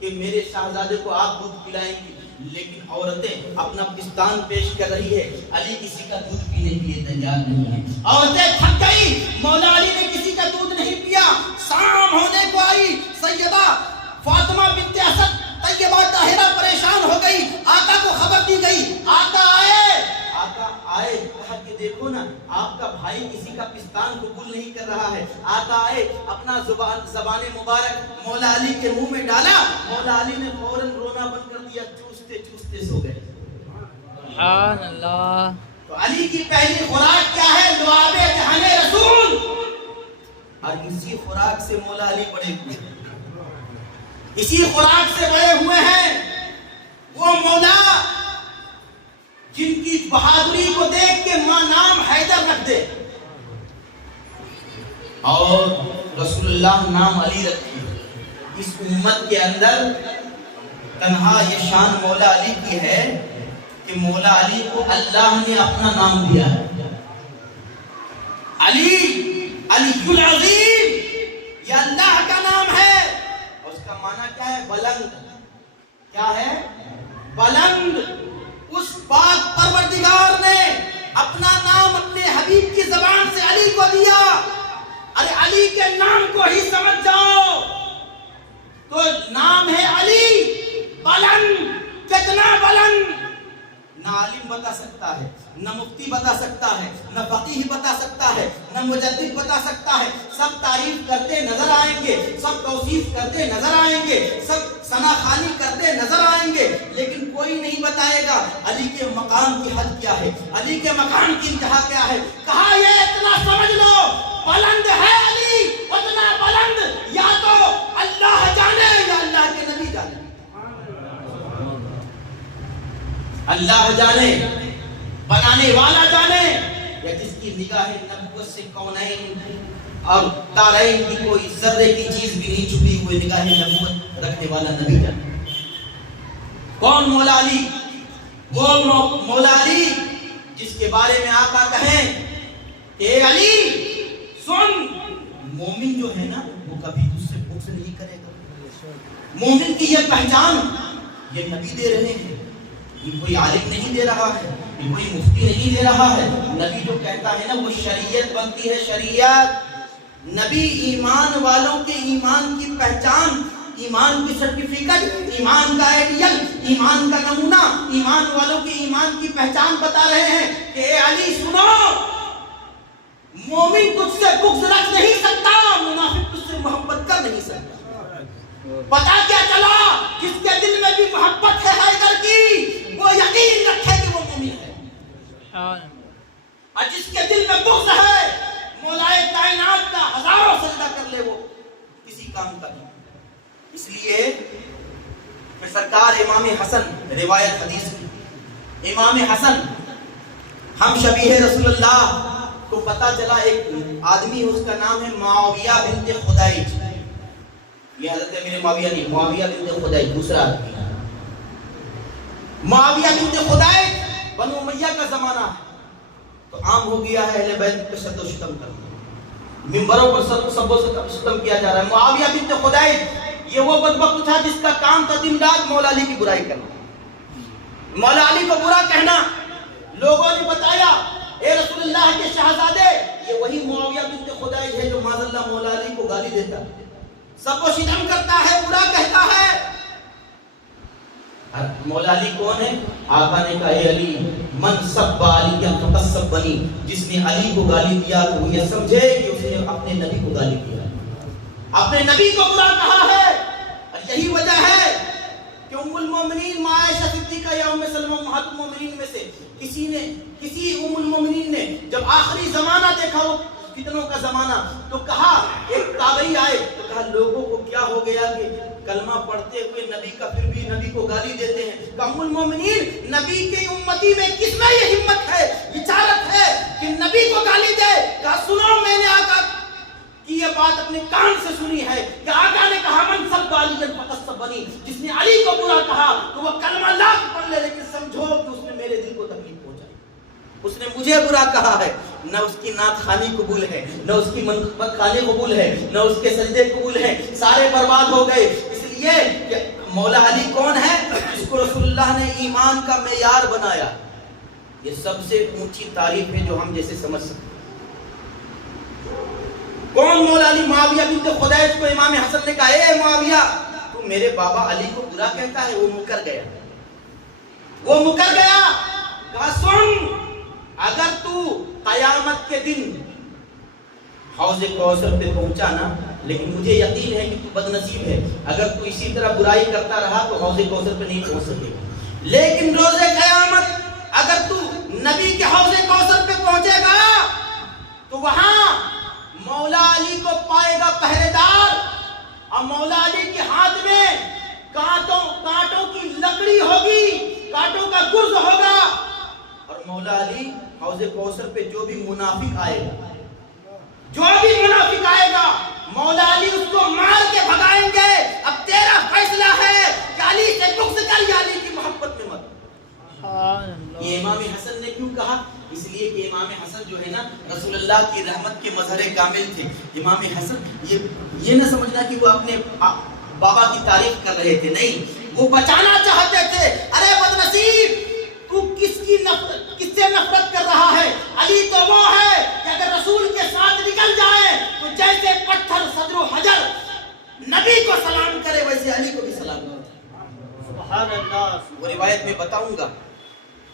کہ میرے شہزادے کو آپ دودھ پلائیں گی, لیکن عورتیں اپنا پستان پیش کر رہی ہے, علی کسی کا دودھ پینے کے لیے تیار نہیں ہے. عورتیں تھک گئی, مولا علی نے کسی کا دودھ نہیں پیا. شام ہونے کو آئی, سیدہ فاطمہ بنت اسد طیبہ طاہرہ پریشان ہو گئی. آقا کو خبر دی گئی, آقا آئے, کہا کہ دیکھو نا آپ کا بھائی کسی کا پستان قبول نہیں کر رہا ہے. آقا آئے, اپنا زبان مبارک مولا علی کے منہ میں ڈالا. مولا علی نے فوراً رونا بند کر دیا, چوستے چوستے سو گئے. سبحان اللہ. تو علی کی پہلی خوراک کیا ہے, لعاب جہان رسول. اور اسی خوراک سے مولا علی بڑے ہوئے, اسی خوراک سے بڑے ہوئے ہیں. وہ مولا جن کی بہادری کو دیکھ کے ماں نام حیدر رکھ دے اور رسول اللہ نام علی رکھے. اس امت کے اندر تنہا یہ شان مولا علی کی ہے کہ مولا علی کو اللہ نے اپنا نام دیا ہے. علی, علی العظیم, یہ اللہ کا نام ہے اور اس کا معنی کیا ہے, بلند. کیا ہے, بلند. اس پاک پروردگار نے اپنا نام اپنے حبیب کی زبان سے علی کو دیا. ارے علی کے نام کو ہی سمجھ جاؤ تو نام ہے علی, بلند. کتنا بلند, نہ عالم بتا سکتا ہے, نہ مفتی بتا سکتا ہے, نہ فقیہ بتا سکتا ہے, نہ مجدد بتا سکتا ہے. سب تعریف کرتے نظر آئیں گے, سب توصیف کرتے نظر آئیں گے, سب ثنا خوانی کرتے نظر آئیں گے, لیکن کوئی نہیں بتائے گا علی کے مقام کی حد کیا ہے, علی کے مقام کی انتہا کیا ہے. کہا یہ اتنا سمجھ لو, بلند ہے علی, اتنا بلند یا تو اللہ جانے یا اللہ کے نبی جانے. اللہ جانے, بنانے والا جانے, یا جس کی نگاہ نبوت سے کونین اور تارین کی کوئی ذرے کی چیز بھی نہیں چھپی ہوئی نگاہ نبوت رکھنے والا نبی جانے. کون مولا علی, وہ مولا علی جس کے بارے میں آقا کہیں کہ علی سن, مومن جو ہے نا وہ کبھی تجھ سے بغض نہیں کرے گا. مومن کی یہ پہچان یہ نبی دے رہے ہیں, یہ کوئی عالم نہیں دے رہا ہے, یہ کوئی مفتی نہیں دے رہا ہے. نبی جو کہتا ہے نا وہ شریعت بنتی ہے, شریعت. نبی ایمان والوں کے ایمان کی پہچان, ایمان کی سرٹیفکیٹ, ایمان کا آئیڈیل, ایمان کا نمونہ, ایمان والوں کے ایمان کی پہچان بتا رہے ہیں کہ اے علی سنو, مومن تجھ سے بغض رکھ نہیں سکتا, منافق تجھ سے محبت کر نہیں سکتا. پتا کیا چلا, جس کے دل میں بھی محبت ہے حیدر کی وہ یقین رکھے کہ وہ مومن ہے, اور جس کے دل میں بغض ہے مولائے کائنات کا ہزاروں سجدہ کر لے وہ کسی کام کا نہیں. اس لیے کہ سرکار امام حسن, روایت حدیث کی, امام حسن ہم شبیہ رسول اللہ کو پتا چلا ایک آدمی, اس کا نام ہے معاویہ بنت خدیج. یہ حضرت میرے معاویہ نہیں, معاویہ بنت خدیج دوسرا آدمی. معاویہ بنت خدیج بنو امیہ کا زمانہ ہے. تو عام ہو گیا ہے اہل بیت پہ شد و شتم کرنا، منبروں پر سب و ستم کیا جا رہا ہے۔ معاویہ بنت خدیج یہ وہ بدبخت تھا جس کا کام تھا دن رات مولا علی کی برائی کرنا، مولا علی کو برا کہنا۔ لوگوں نے بتایا اے رسول اللہ کے شہزادے، یہ وہی معاویہ بنت خدیج ہے جو معاذ اللہ مولا علی کو گالی دیتا، سب و شتم کرتا ہے، برا کہتا ہے۔ مولا علی کون ہے؟ آقا نے کہا اے علی من سب علی فقط سب بنی، جس نے علی کو گالی دیا تو وہ یہ سمجھے کہ اس نے اپنے نبی کو گالی دیا، اپنے نبی کو برا کہا ہے۔ اور یہی وجہ ہے کہ ام المومنین ماں عائشہ صدیقہ یا ام سلمہ امہات المومنین میں سے کسی ام المومنین نے جب آخری زمانہ دیکھا، وہ فتنوں کا زمانہ، تو کہا، ایک تابعی آئے تو کہا لوگوں کو کیا ہو گیا کہ کلمہ پڑھتے ہوئے نبی کا پھر بھی نبی کو گالی دیتے ہیں۔ کہ ام المومنین نبی کی امتی میں کس میں یہ ہمت ہے، بچارت ہے کہ نبی کو گالی دے؟ کہا سنو، میں نے آقا کی یہ بات اپنے کان سے سنی ہے کہ آقا نے کہا من سب علی فقط سب بنی، جس نے علی کو برا کہا تو وہ کلمہ لاکھ پڑھ لے، لیکن سمجھو کہ اس نے میرے دل کو تکلیف پہنچائی، اس نے مجھے برا کہا ہے۔ نہ اس کی نعت خوانی قبول ہے، نہ اس کی منقبت خوانی قبول ہے، نہ اس کے سجدے قبول ہیں، سارے برباد ہو گئے۔ اس لیے کہ مولا علی کون ہے؟ جس کو رسول اللہ نے ایمان کا معیار بنایا۔ یہ سب سے اونچی تعریف ہے جو ہم جیسے سمجھ سکتے ہیں۔ کون مولا علی؟ معاویہ بنت خدیج کو امام حسن نے کہا اے معاویہ تو میرے بابا علی کو برا کہتا ہے۔ وہ مکر گیا، وہ مکر گیا۔ کہا سن، اگر تو قیامت کے دن حوض کوثر پہ پہنچا نا، لیکن مجھے یقین ہے کہ تو بد نصیب ہے، اگر تو اسی طرح برائی کرتا رہا تو حوض کوثر پہ نہیں پہنچ سکے، لیکن روز قیامت اگر تو نبی کے حوض کوثر پہ پہنچے گا تو وہاں مولا علی کو پائے گا پہرے دار، اور مولا علی کے ہاتھ میں کانٹوں کی لکڑی ہوگی، کانٹوں کا گرز ہوگا، اور مولا علی حوض کوثر پہ جو بھی منافق آئے گا مولا علی اس کو مار کے بھگائیں گے۔ اب تیرا فیصلہ ہے کہ علی سے بغض کر یا علی کی محبت میں مت۔ یہ امام حسن نے کیوں کہا؟ اس لیے کہ امام حسن جو ہے نا رسول اللہ کی رحمت کے مظہر کامل تھے۔ امام حسن یہ نہ سمجھنا کہ وہ اپنے بابا کی تعریف کر رہے تھے، نہیں، وہ بچانا چاہتے تھے۔ ارے بدنصیب، تو کس سے نفرت کر رہا ہے؟ علی تو وہ ہے کہ اگر رسول کے ساتھ نکل جائے تو جیسے پتھر صدر و حجر نبی کو سلام کرے ویسے علی کو بھی سلام کرے۔ سبحان اللہ۔ وہ روایت میں بتاؤں گا،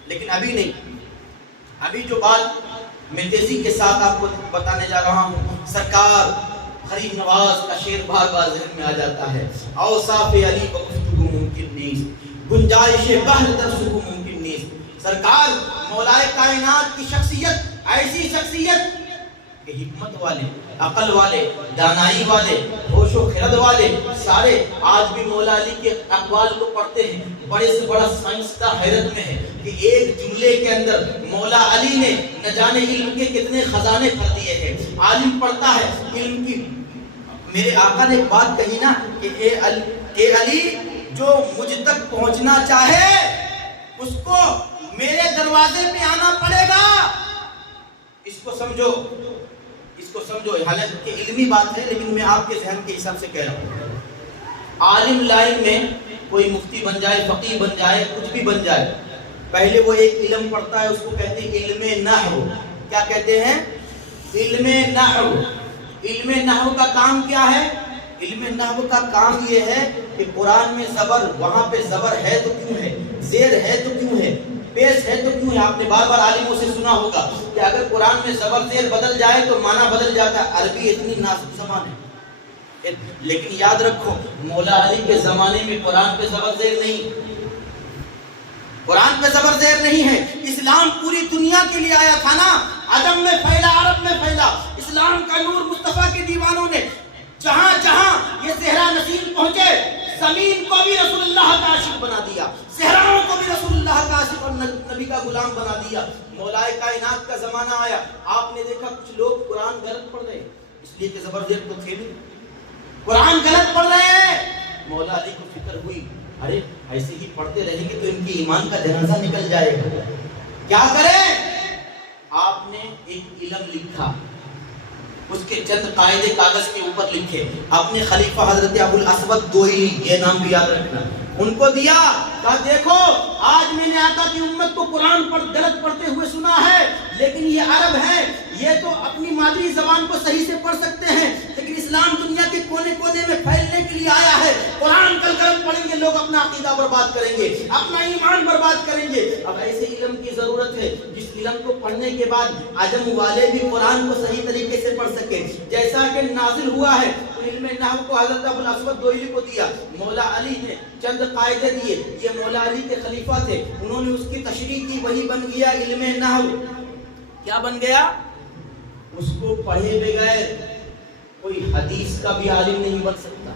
لیکن ابھی نہیں، ابھی جو بات میں تیزی کے ساتھ آپ کو بتانے جا رہا ہوں، سرکار غریب نواز کا شعر بار بار ذہن میں آ جاتا ہے۔ اوصاف علی کو گفتگو ممکن نیست، گنجائش بحر در سکو ممکن نیست۔ سرکار مولائے کائنات کی شخصیت ایسی شخصیت کہ حکمت والے، عقل والے، دانائی والے، ہوش و خرد والے سارے آج بھی مولا علی کے اقوال کو پڑھتے ہیں۔ بڑے سے بڑا سائنسداں حیرت میں ہے کہ ایک جملے کے اندر مولا علی نے نہ جانے علم کے کتنے خزانے بھر دیے ہیں۔ عالم پڑھتا ہے علم کی، میرے آقا نے ایک بات کہی نا کہ اے علی جو مجھ تک پہنچنا چاہے اس کو میرے دروازے پہ آنا پڑے گا۔ اس کو سمجھو، حالانکہ علمی بات ہے لیکن میں آپ کے ذہن کے حساب سے کہہ رہا ہوں۔ عالم لائن میں کوئی مفتی بن جائے، فقیہ بن جائے، کچھ بھی بن جائے، پہلے وہ ایک علم پڑھتا ہے، اس کو کہتے ہیں علم نحو۔ کیا کہتے ہیں؟ علم نحو۔ علم نحو کا کام کیا ہے؟ علم نحو کا کام یہ ہے کہ قرآن میں زبر، وہاں پہ زبر ہے تو کیوں ہے، زیر ہے تو کیوں ہے، پیش ہے تو کیوں ہے۔ آپ نے بار بار عالموں سے سنا ہوگا کہ اگر قرآن میں زبر زیر بدل جائے تو معنی بدل جاتا ہے۔ عربی اتنی نازک زبان ہے، لیکن یاد رکھو مولا علی کے زمانے میں قرآن پہ زبر زیر نہیں، قرآن پہ زبر زیر نہیں ہے۔ اسلام پوری دنیا کے لیے آیا تھا نا، عجم میں پھیلا، عرب میں پھیلا۔ اسلام کا نور مصطفیٰ کے دیوانوں نے جہاں جہاں یہ صحرا نشین پہنچے، زمین کو بھی رسول اللہ کا عاشق بنا دیا، صحراؤں کو بھی رسول اللہ کا عاشق اور نبی کا غلام بنا دیا۔ مولائے کائنات کا زمانہ آیا، آپ نے دیکھا کچھ لوگ قرآن غلط پڑھ رہے ہیں، اس لیے کہ زبر زیر تو تھے نہیں، قرآن غلط پڑھ رہے ہیں۔ مولا علی کو فکر ہوئی، ارے ایسے ہی پڑھتے رہیں گے تو ان کی ایمان کا جنازہ نکل جائے گا، کیا کریں؟ آپ نے ایک علم لکھا، اس کے چند قاعدے کاغذ کے اوپر لکھے، اپنے خلیفہ حضرت ابو الاسود دوئلی، یہ نام بھی یاد رکھنا، ان کو دیا، کہا دیکھو آج میں نے آقا کی امت کو قرآن پر غلط پڑھتے ہوئے سنا ہے، لیکن یہ عرب ہے، یہ تو اپنی مادری زبان کو صحیح سے پڑھ سکتے ہیں، لیکن اسلام دنیا کے کونے کونے میں پھیلنے کے لیے آیا ہے، قرآن کل غلط پڑھیں گے لوگ اپنا عقیدہ برباد کریں گے، اپنا ایمان برباد کریں گے۔ اب ایسے علم کی ضرورت ہے جس علم کو پڑھنے کے بعد عجم والے بھی قرآن کو صحیح طریقے سے پڑھ سکے، جیسا کہ نازل ہوا ہے تو علم نحو کو حضرت ابو الاسود دوئلی کو دیا، مولا علی نے چند قاعدے دیے، یہ مولا علی کے خلیفہ تھے، انہوں نے اس کی تشریح کی، وہی بن گیا علم نحو۔ کیا بن گیا؟ اس کو پڑھے بغیر کوئی حدیث کا بھی عالم نہیں بن سکتا،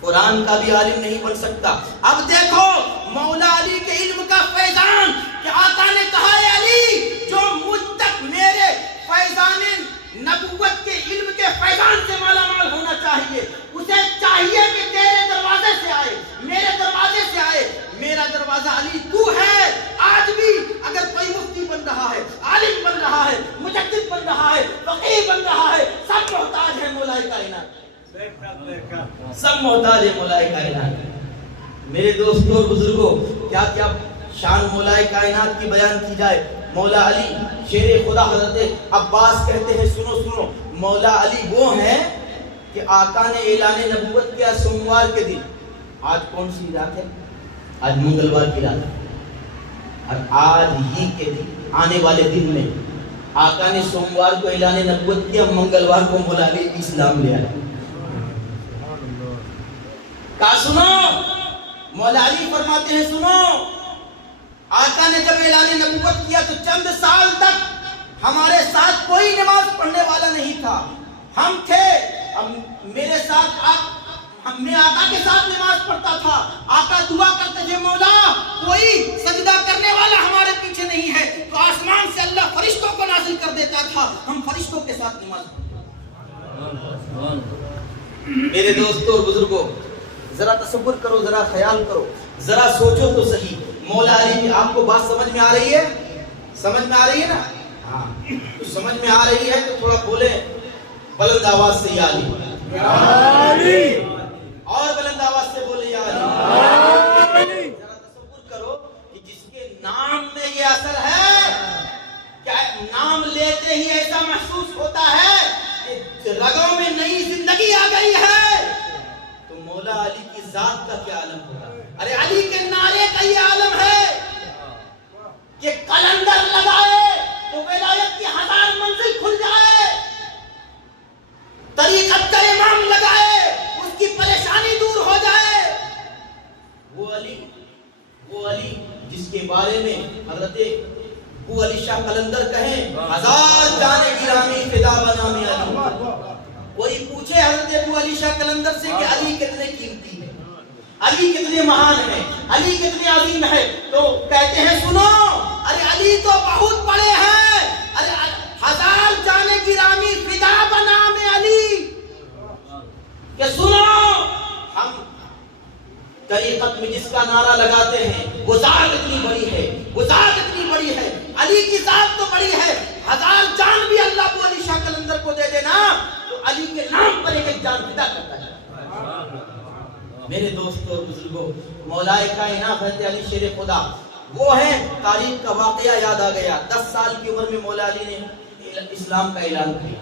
قرآن کا بھی عالم نہیں بن سکتا۔ اب دیکھو مولا علی کے علم کا فیضان کہ آقا نے کہا ہے علی جو مجھ تک میرے فیضان نبوت کے علم کے فیضان سے مالا مال ہونا چاہیے، اسے چاہیے کہ تیرے دروازے سے آئے، میرے دروازے سے آئے، میرا دروازہ علی تو ہے۔ آج بھی اگر کوئی مفتی بن رہا ہے، عالم بن رہا ہے، مجدد بن رہا ہے، فقیہ بن رہا ہے، سب محتاج ہے مولا کائنات، سب محتاج ہے مولا کائنات۔ میرے دوستوں اور بزرگوں، کیا کیا شان مولا کائنات کی بیان کی جائے۔ مولا علی شیر خدا حضرت عباس کہتے ہیں سنو سنو، مولا علی وہ ہیں کہ آقا نے اعلان نبوت کیا سوموار کے دن، آج کون سی رات ہے؟ آج منگلوار کی رات ہے، اور آج ہی کے دن آنے والے دن میں آقا نے سوموار کو اعلان نبوت کیا، منگلوار کو مولا علی اسلام لے آئے۔ کہا سنو، مولا علی فرماتے ہیں سنو، آقا نے جب اعلان نبوت کیا تو چند سال تک ہمارے ساتھ کوئی نماز پڑھنے والا نہیں تھا، ہم تھے، اب میرے ساتھ میں آقا کے ساتھ نماز پڑھتا تھا، آقا دعا کرتے تھے مولا کوئی سجدہ کرنے والا ہمارے پیچھے نہیں ہے، تو آسمان سے اللہ فرشتوں کو نازل کر دیتا تھا، ہم فرشتوں کے ساتھ نماز پڑھتے۔ میرے دوستوں اور بزرگوں، ذرا تصور کرو، ذرا خیال کرو، ذرا سوچو تو صحیح، مولا علی کی آپ کو بات سمجھ میں آ رہی ہے؟ سمجھ میں آ رہی ہے نا؟ ہاں، تو سمجھ میں آ رہی ہے تو تھوڑا بولے بلند آواز سے یا علی، اور بلند آواز سے بولے یا علی۔ ذرا تصور کرو کہ جس کے نام میں یہ اثر ہے، کیا نام لیتے ہی ایسا محسوس ہوتا ہے کہ رگوں میں نئی زندگی آ گئی ہے، تو مولا علی کی ذات کا کیا عالم ہوگا؟ ارے علی کے نعرے کا یہ عالم ہے کہ کلندر لگائے تو ولایت کی 1000 منزل کھل جائے، طریقت کا امام لگائے اس کی پریشانی دور ہو جائے۔ وہ علی جس کے بارے میں حضرت ابو علی شاہ قلندر کہیں 1000 جان گرامی فدا بنام علی۔ کوئی پوچھے حضرت ابو علی شاہ قلندر سے کہ علی کتنے قیمتی ہے، علی کتنے مہان ہے، علی کتنے عظیم ہے، تو کہتے ہیں سنو، ارے علی تو بہت بڑے ہیں، ارے 1000 جان گرامی فدا بنام علی، کہ سنو ہم طریقت میں جس کا نعرہ لگاتے ہیں وہ ذات اتنی بڑی ہے، وہ ذات اتنی بڑی ہے، علی کی ذات تو بڑی ہے، 1000 جان بھی اللہ ابو علی شاہ قلندر کو دے دینا تو علی کے نام پر ایک جان فدا کرتا ہے۔ میرے دوستوں اور بزرگوں، مولا کائنات حضرت علی شیر خدا وہ ہیں، تاریخ کا واقعہ یاد آ گیا، 10 سال کی عمر میں مولا علی نے اسلام کا اعلان کیا،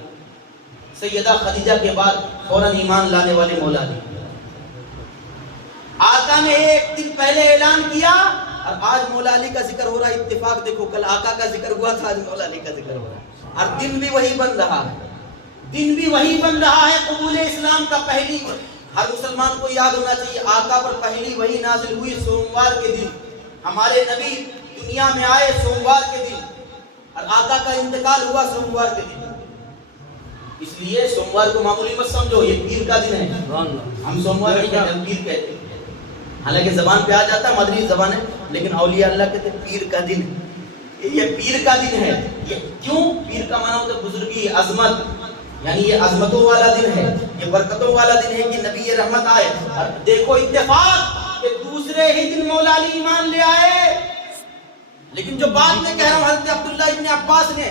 سیدہ خدیجہ کے بعد فوراً ایمان لانے والے مولا علی۔ آقا نے ایک دن پہلے اعلان کیا اور آج مولا علی کا ذکر ہو رہا ہے، اتفاق دیکھو، کل آقا کا ذکر ہوا تھا، آج مولا علی کا ذکر ہو رہا ہے، اور دن بھی وہی بن رہا ہے، دن بھی وہی بن رہا ہے قبول اسلام کا۔ پہلی ہر مسلمان کو یاد ہونا چاہیے، آقا پر پہلی وحی نازل ہوئی سوموار کے دن، ہمارے نبی دنیا میں آئے سوموار کے دن، اور آقا کا انتقال ہوا سوموار کے دن۔ اس لیے سوموار کو معمولی مت سمجھو، یہ پیر کا دن ہے، ہم سوموار نہیں کہتے، ہم پیر کہتے ہیں، حالانکہ زبان پہ آ جاتا ہے مدری زبان ہے، لیکن اولیاء اللہ کہتے ہیں پیر کا دن، یہ پیر کا دن ہے۔ یہ کیوں؟ پیر کا معنی ہوتا ہے بزرگی، عظمت، یعنی یہ عظمتوں والا دن ہے، یہ برکتوں والا دن ہے کہ نبی رحمت آئے۔ اور دیکھو اتفاق کہ دوسرے ہی دن مولا علی ایمان لے آئے۔ لیکن جو بات میں کہہ رہا ہوں، حضرت عبداللہ ابن عباس نے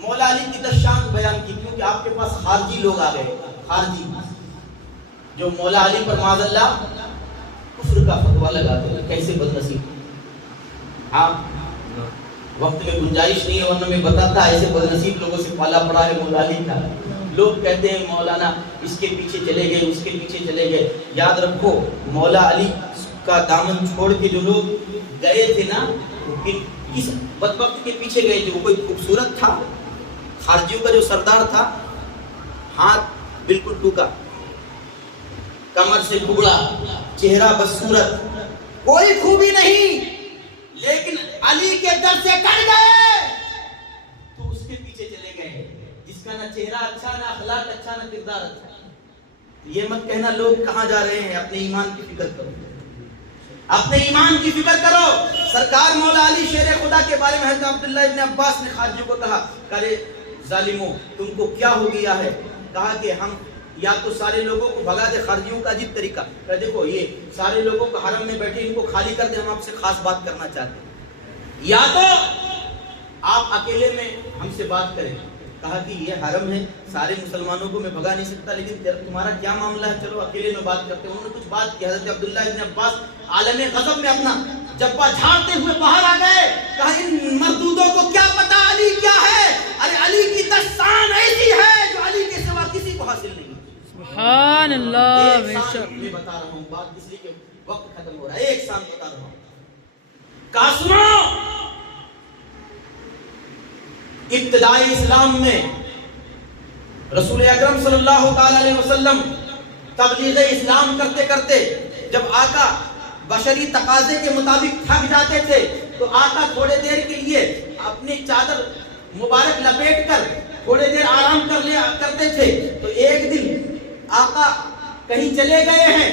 مولا علی کی 10 شان بیان کی، کیونکہ آپ کے پاس خارجی لوگ آ گئے، خارجی جو مولا علی پر معاذ اللہ کفر کا فتویٰ لگاتے ہیں. کیسے بد نصیب. آپ وقت میں گنجائش نہیں ہے ورنہ میں بتاتا ایسے بد نصیب لوگوں سے پالا پڑا ہے مولا علی کا. لوگ کہتے ہیں مولانا اس کے پیچھے چلے گئے، اس کے پیچھے چلے گئے. یاد رکھو مولا علی کا دامن چھوڑ کے جو لوگ گئے تھے نا، وہ کس بدبخت کے پیچھے گئے تھے؟ وہ کوئی خوبصورت تھا؟ خارجیوں کا جو سردار تھا، ہاتھ بالکل ٹوکا، کمر سے ٹکڑا، چہرہ بدصورت، کوئی خوبی نہیں، لیکن علی کے در سے کٹ گئے تو اس کے پیچھے چلے گئے. جس کا نہ چہرہ اچھا، نہ اخلاق اچھا، نہ کردار اچھا. یہ مت کہنا لوگ کہاں جا رہے ہیں. اپنے ایمان کی فکر کرو، اپنے ایمان کی فکر کرو. سرکار مولا علی شیر خدا کے بارے میں حضرت عبداللہ ابن عباس نے خارجیوں کو کہا، کرے ظالموں تم کو کیا ہو گیا ہے؟ کہا کہ ہم یا تو سارے لوگوں کو بھگا دے. خارجیوں کا عجیب طریقہ. کہ دیکھو یہ سارے لوگوں کو حرم میں بیٹھے ان کو خالی کر دے، ہم آپ سے خاص بات کرنا چاہتے ہیں. یا تو آپ اکیلے میں ہم سے بات کریں. کہا کہ یہ حرم ہے، سارے مسلمانوں کو میں بھگا نہیں سکتا، لیکن تمہارا کیا معاملہ ہے؟ چلو اکیلے میں بات کرتے ہیں. انہوں نے کچھ بات کی. حضرت عبداللہ ابن عباس عالم غضب میں اپنا جبہ جھاڑتے ہوئے باہر آ گئے. کہا ان مردودوں کو کیا پتا علی کیا ہے؟ ارے علی کی 10 شان ایسی ہے جو علی کے سوا کسی کو حاصل نہیں. سبحان اللہ. ایک شان میں بتا رہا ہوں بات، اس لیے کہ وقت ختم ہو رہا ہے. ایک شان بتا رہا ہوں. کہا سنو، ابتدائی اسلام میں رسول اکرم صلی اللہ تعالی علیہ وسلم تبلیغ اسلام کرتے کرتے جب آقا بشری تقاضے کے مطابق تھک جاتے تھے تو آقا تھوڑے دیر کے لیے اپنی چادر مبارک لپیٹ کر تھوڑے دیر آرام کر لیا کرتے تھے. تو ایک دن آقا کہیں چلے گئے ہیں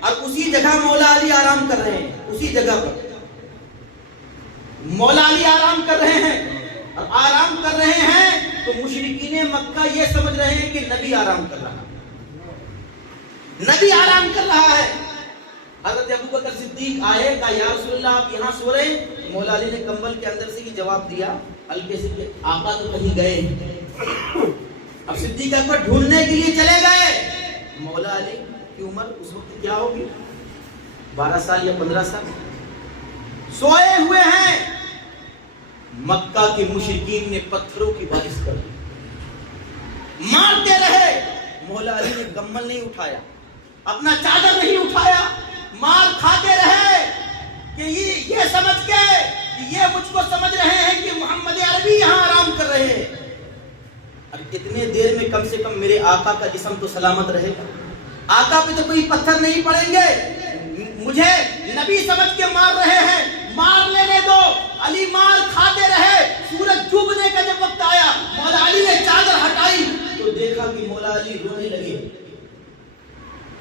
اور اسی جگہ مولا علی آرام کر رہے ہیں. اسی جگہ پر مولا علی آرام کر رہے ہیں، اور آرام کر رہے ہیں تو مشرکین مکہ یہ سمجھ رہے ہیں کہ نبی آرام کر رہا ہے، نبی آرام کر رہا ہے. حضرت ابو بکر صدیق آئے، کہا یا رسول اللہ آپ یہاں سو رہے ہیں؟ مولا علی نے کمبل کے اندر سے یہ جواب دیا ہلکے سے کہ آقا تو کہیں گئے. اب صدیق اکبر ڈھونڈنے کے لیے چلے گئے. مولا علی کی عمر اس وقت کیا ہوگی؟ 12 سال یا 15 سال. سوئے ہوئے ہیں. مکہ کے مشرکین نے پتھروں کی بارش کر دی، مارتے رہے. مولا علی نے کمبل نہیں اٹھایا، اپنا چادر نہیں اٹھایا، مار کھاتے رہے کہ یہ سمجھ کے یہ مجھ کو سمجھ رہے ہیں کہ محمد عربی یہاں آرام کر رہے ہیں. اب اتنے دیر میں کم سے کم میرے آقا کا جسم تو سلامت رہے گا. آقا پہ تو کوئی پتھر نہیں پڑیں گے. مجھے نبی سمجھ کے مار رہے ہیں، مار لینے دو. علی مار کھاتے رہے. سورج ڈوبنے کا جب وقت آیا مولا علی نے چادر ہٹائی تو دیکھا کہ مولا علی رونے لگے.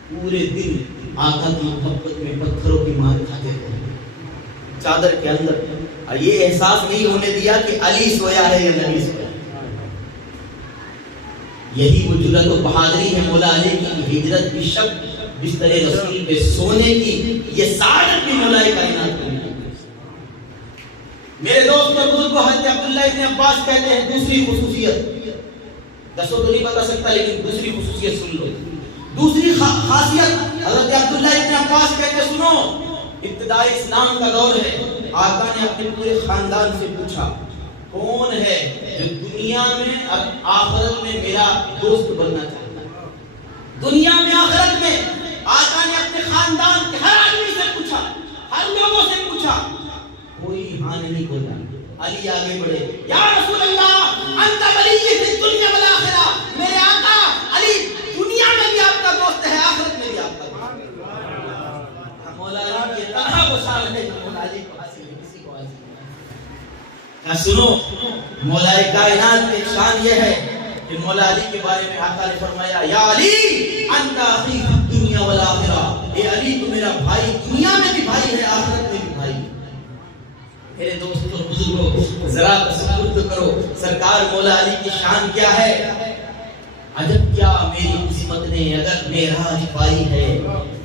پورے دن آقا کی محبت میں پتھروں کی مار کھاتے رہے چادر کے اندر، اور یہ احساس نہیں ہونے دیا کہ علی سویا ہے یا نبی سویا. یہی وہ جرأت و بہادری ہے مولا علی کی. ہجرت کی شب بستر رسول پہ سونے کی یہ سعادت بھی مولا کائنات کو ملی. میرے دوست اور بزرگوں، حضرت عبداللہ ابن عباس کہتے ہیں دوسری خصوصیت، 10 تو نہیں بتا سکتا لیکن دوسری خصوصیت سن لو. دوسری خاصیت حضرت عبداللہ ابن عباس کہتے ہیں سنو، ابتدائی اسلام کا دور ہے. آقا نے اپنے پورے خاندان سے پوچھا کون ہے جو دنیا میں اور آخرت میں میرا دوست بننا چاہتا ہے؟ دنیا میں آخرت میں آقا نے اپنے خاندان کے ہر آدمی سے پوچھا، ہر لوگوں سے پوچھا، کوئی ہاں نہیں بولا. علی آگے بڑھے، یا رسول اللہ انت ولی فی الدنیا والآخرہ. میرے آقا علی دنیا میں بھی آپ کا دوست ہے، آخرت میں بھی آپ کا دوست ہے. مولا علی یہ طرح وہ شان ہے جو مولا علی کو حاصل ہے، کسی کو حاصل نہیں. سنو، مولا کائنات کی شان یہ ہے کہ مولا علی کے بارے میں آقا نے فرمایا یا علی انت اخی فی الدنیا والآخرہ. اے علی تو میرا بھائی دنیا میں بھی بھائی ہے، آخرت میں بھی بھائی. میرے دوستوں اور بزرگوں، ذرا تصور تو کرو سرکار مولا علی کی شان کیا ہے. عجب کیا میری قسمت نے اگر معراج پائی ہے.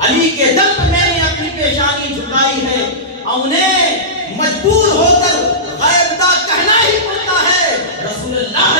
علی کے در پر میں نے اپنی پیشانی جھکائی ہے. انہیں مجبور ہو کر غیب کا کہنا ہی پڑتا ہے. رسول اللہ